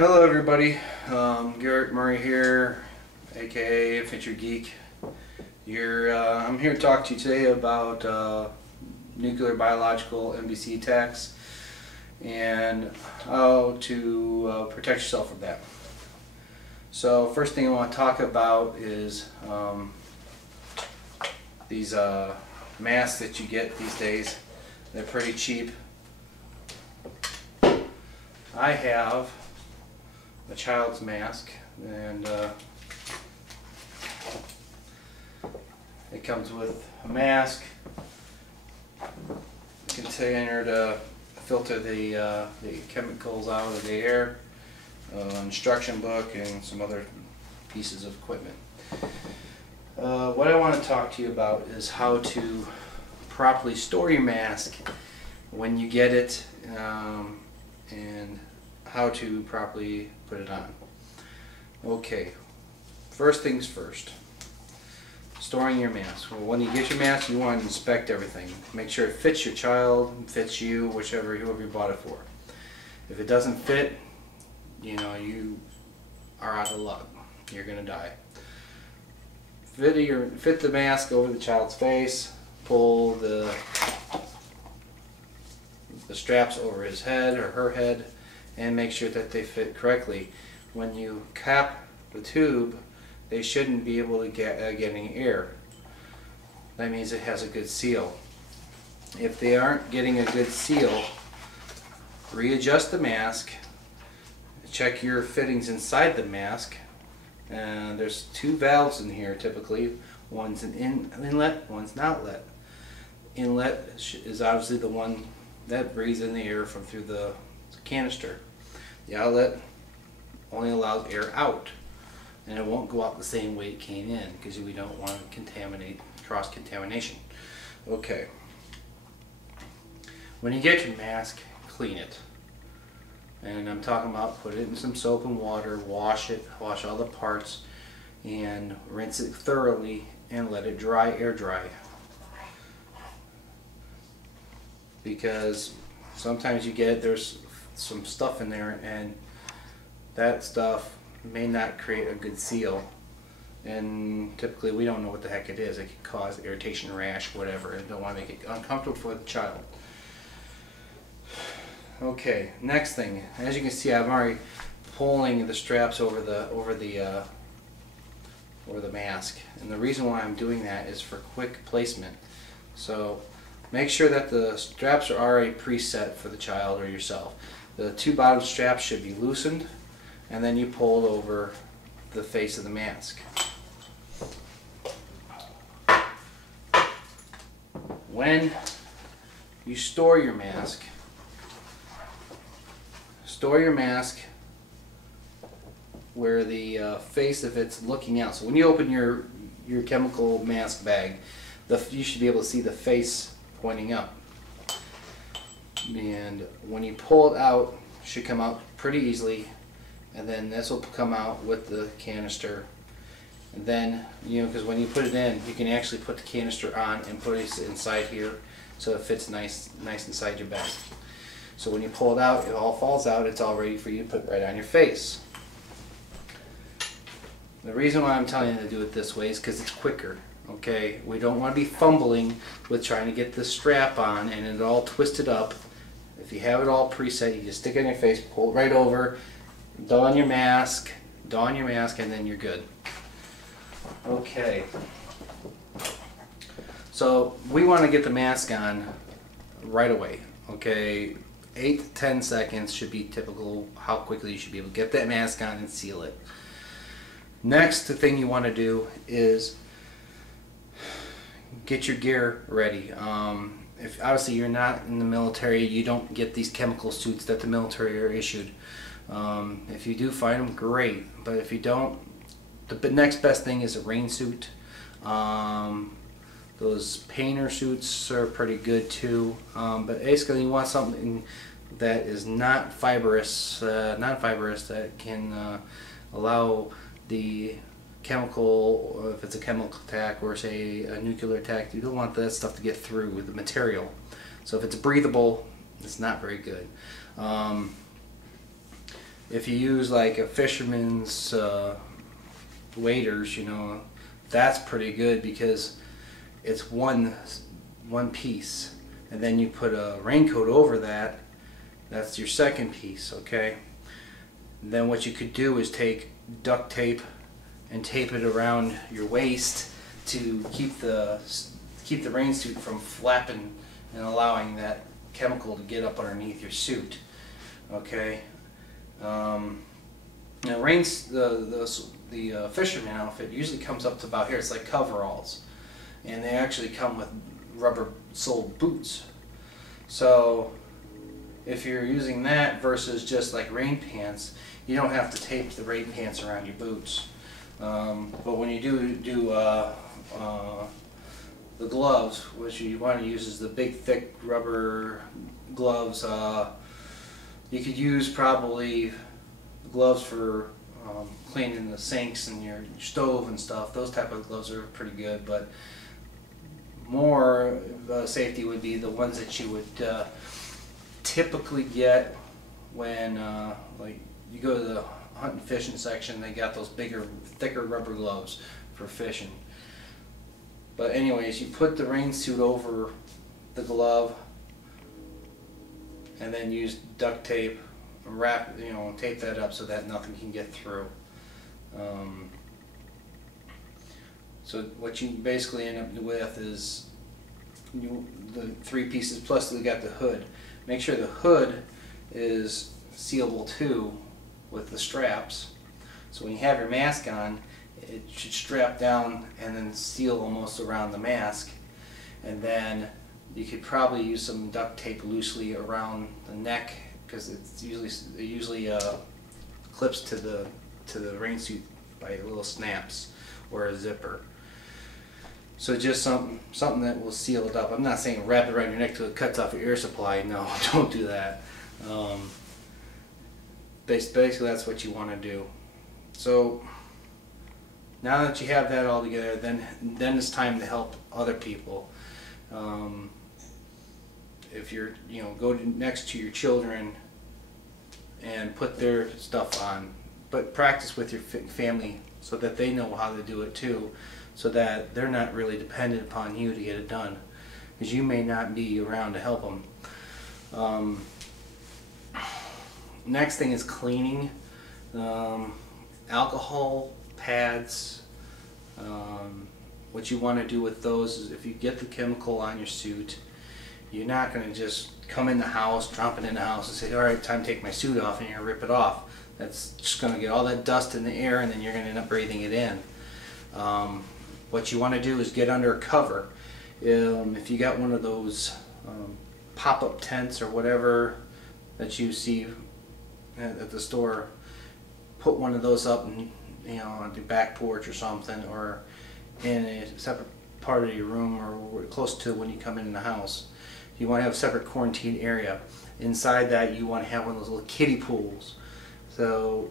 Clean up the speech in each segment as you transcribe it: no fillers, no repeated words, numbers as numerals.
Hello everybody, Garrett Murray here, aka Adventure Geek. I'm here to talk to you today about nuclear biological NBC attacks and how to protect yourself from that. So first thing I want to talk about is these masks that you get these days. They're pretty cheap. I have a child's mask, and it comes with a mask, a container to filter the chemicals out of the air, an instruction book, and some other pieces of equipment. What I want to talk to you about is how to properly store your mask when you get it, and how to properly put it on. Okay, first things first. Storing your mask. Well, when you get your mask, you want to inspect everything. Make sure it fits your child, fits you, whoever you bought it for. If it doesn't fit, you are out of luck. You're gonna die. Fit the mask over the child's face. Pull the straps over his head or her head, and make sure that they fit correctly. When you cap the tube, they shouldn't be able to get any air. That means it has a good seal. If they aren't getting a good seal, readjust the mask, check your fittings inside the mask, and there's two valves in here typically. One's an inlet, one's an outlet. Inlet is obviously the one that breathes in the air from through the canister. The outlet only allows air out, and it won't go out the same way it came in, because we don't want to contaminate, cross-contamination. Okay. When you get your mask, clean it. And I'm talking about put it in some soap and water, wash it, wash all the parts, and rinse it thoroughly and let it dry, air dry. Because sometimes there's some stuff in there, and that stuff may not create a good seal, and typically we don't know what the heck it is. It can cause irritation, rash, whatever, and don't want to make it uncomfortable for the child. Okay, next thing, as you can see, I'm already pulling the straps over the mask, and the reason why I'm doing that is for quick placement. So make sure that the straps are already preset for the child or yourself. The two bottom straps should be loosened, and then you pull it over the face of the mask. When you store your mask where the face of it's looking out. So when you open your chemical mask bag, you should be able to see the face pointing up. And when you pull it out, it should come out pretty easily, and then this will come out with the canister. And then, because when you put it in, you can actually put the canister on and put it inside here, so it fits nice inside your bag. So when you pull it out, it all falls out. It's all ready for you to put right on your face. The reason why I'm telling you to do it this way is because it's quicker. Okay, we don't want to be fumbling with trying to get the strap on and it all twisted up. If you have it all preset, you just stick it in your face, pull it right over, don your mask, and then you're good. Okay, so we want to get the mask on right away. Okay, 8 to 10 seconds should be typical how quickly you should be able to get that mask on and seal it. Next, the thing you want to do is get your gear ready. If obviously you're not in the military, you don't get these chemical suits that the military are issued. If you do find them, great. But if you don't, the next best thing is a rain suit. Those painter suits are pretty good too. But basically, you want something that is not fibrous, that can allow the chemical, if it's a chemical attack or say a nuclear attack, you don't want that stuff to get through with the material. So if it's breathable, it's not very good. If you use like a fisherman's waders, you know, that's pretty good because it's one piece, and then you put a raincoat over that. That's your second piece, okay? And then what you could do is take duct tape and tape it around your waist to keep the rain suit from flapping and allowing that chemical to get up underneath your suit, okay? Now the fisherman outfit usually comes up to about here. It's like coveralls, and they actually come with rubber-soled boots. So if you're using that versus just like rain pants, you don't have to tape the rain pants around your boots. But when you do the gloves, which you want to use is the big thick rubber gloves, you could use probably gloves for cleaning the sinks and your stove and stuff. Those type of gloves are pretty good, but more safety would be the ones that you would typically get when like you go to the hunt and fishing section. They got those bigger, thicker rubber gloves for fishing. But anyways, you put the rain suit over the glove and then use duct tape, wrap, you know, tape that up so that nothing can get through. So what you basically end up with is the three pieces plus they got the hood. Make sure the hood is sealable too with the straps. So when you have your mask on, it should strap down and then seal almost around the mask. And then you could probably use some duct tape loosely around the neck because it usually clips to the rain suit by little snaps or a zipper. So just something that will seal it up. I'm not saying wrap it around your neck till it cuts off your air supply. No, don't do that. Basically, that's what you want to do. So now that you have that all together, then it's time to help other people. If you're, you know, go next to your children and put their stuff on, but practice with your family so that they know how to do it too, so that they're not really dependent upon you to get it done, because you may not be around to help them. Next thing is cleaning. Alcohol pads. What you want to do with those is if you get the chemical on your suit, you're not going to just come in the house, drop it in the house and say, alright, time to take my suit off, and you're going to rip it off. That's just going to get all that dust in the air, and then you're going to end up breathing it in. What you want to do is get under a cover. If you got one of those pop-up tents or whatever that you see at the store, put one of those up, and, you know, on the back porch or something, or in a separate part of your room, or close to when you come in the house. You want to have a separate quarantine area. Inside that, you want to have one of those little kiddie pools, so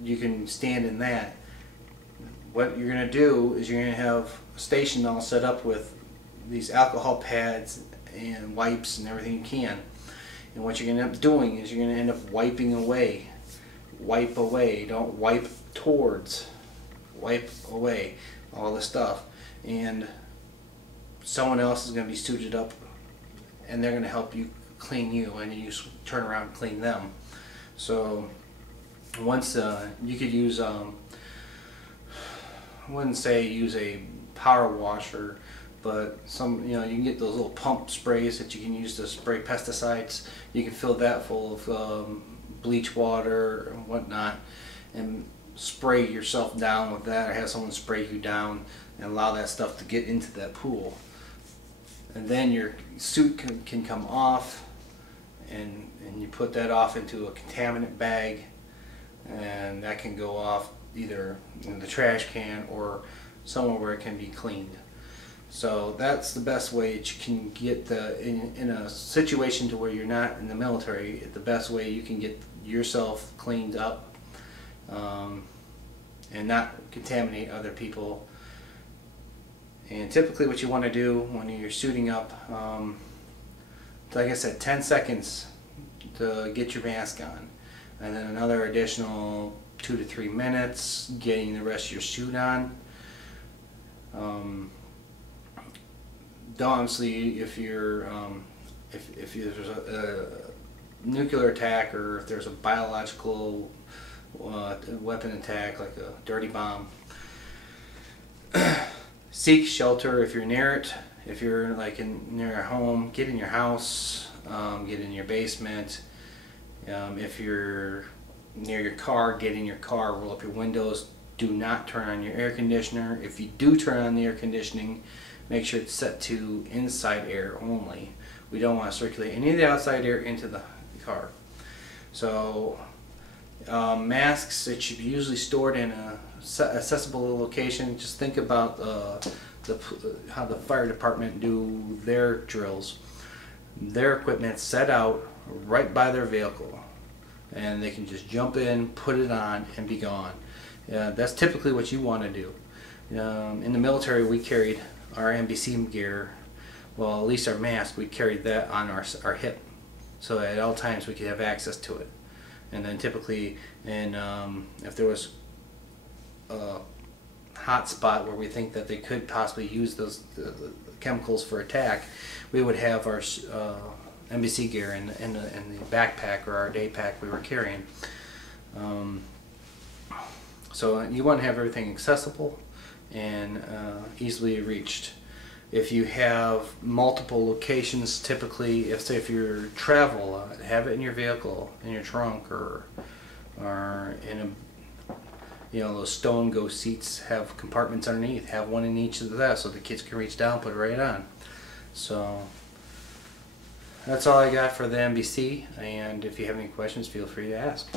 you can stand in that. What you're going to do is you're going to have a station all set up with these alcohol pads and wipes and everything you can. And what you're going to end up doing is you're going to end up wiping away. Wipe away, don't wipe towards. Wipe away all the stuff. And someone else is going to be suited up, and they're going to help you clean you, and you turn around and clean them. So once you could use, I wouldn't say use a power washer, but some, you know, you can get those little pump sprays that you can use to spray pesticides. You can fill that full of bleach water and whatnot, and spray yourself down with that, or have someone spray you down and allow that stuff to get into that pool. And then your suit can come off, and you put that off into a contaminant bag, and that can go off either in the trash can or somewhere where it can be cleaned. So that's the best way that you can get in a situation to where you're not in the military, the best way you can get yourself cleaned up and not contaminate other people. And typically what you want to do when you're suiting up, like I said, 10 seconds to get your mask on. and then another additional 2 to 3 minutes getting the rest of your suit on. Honestly, if you're if there's a nuclear attack, or if there's a biological weapon attack like a dirty bomb, seek shelter if you're near it. If you're like near a home, get in your house, get in your basement. If you're near your car, get in your car, roll up your windows. Do not turn on your air conditioner. If you do turn on the air conditioning, make sure it's set to inside air only. We don't want to circulate any of the outside air into the car. So masks, it should be usually stored in a accessible location. Just think about how the fire department do their drills. Their equipment's set out right by their vehicle, and they can just jump in, put it on, and be gone. That's typically what you want to do. In the military, we carried our NBC gear, well, at least our mask, we carried that on our hip, so at all times we could have access to it. And then typically, if there was a hot spot where we think that they could possibly use those the chemicals for attack, we would have our NBC gear in the backpack or our day pack we were carrying. So you want to have everything accessible and easily reached. If you have multiple locations, typically, if you travel, have it in your vehicle, in your trunk, or in a, those stone go seats have compartments underneath. Have one in each of that so the kids can reach down, put it right on. So that's all I got for the NBC, and if you have any questions, feel free to ask.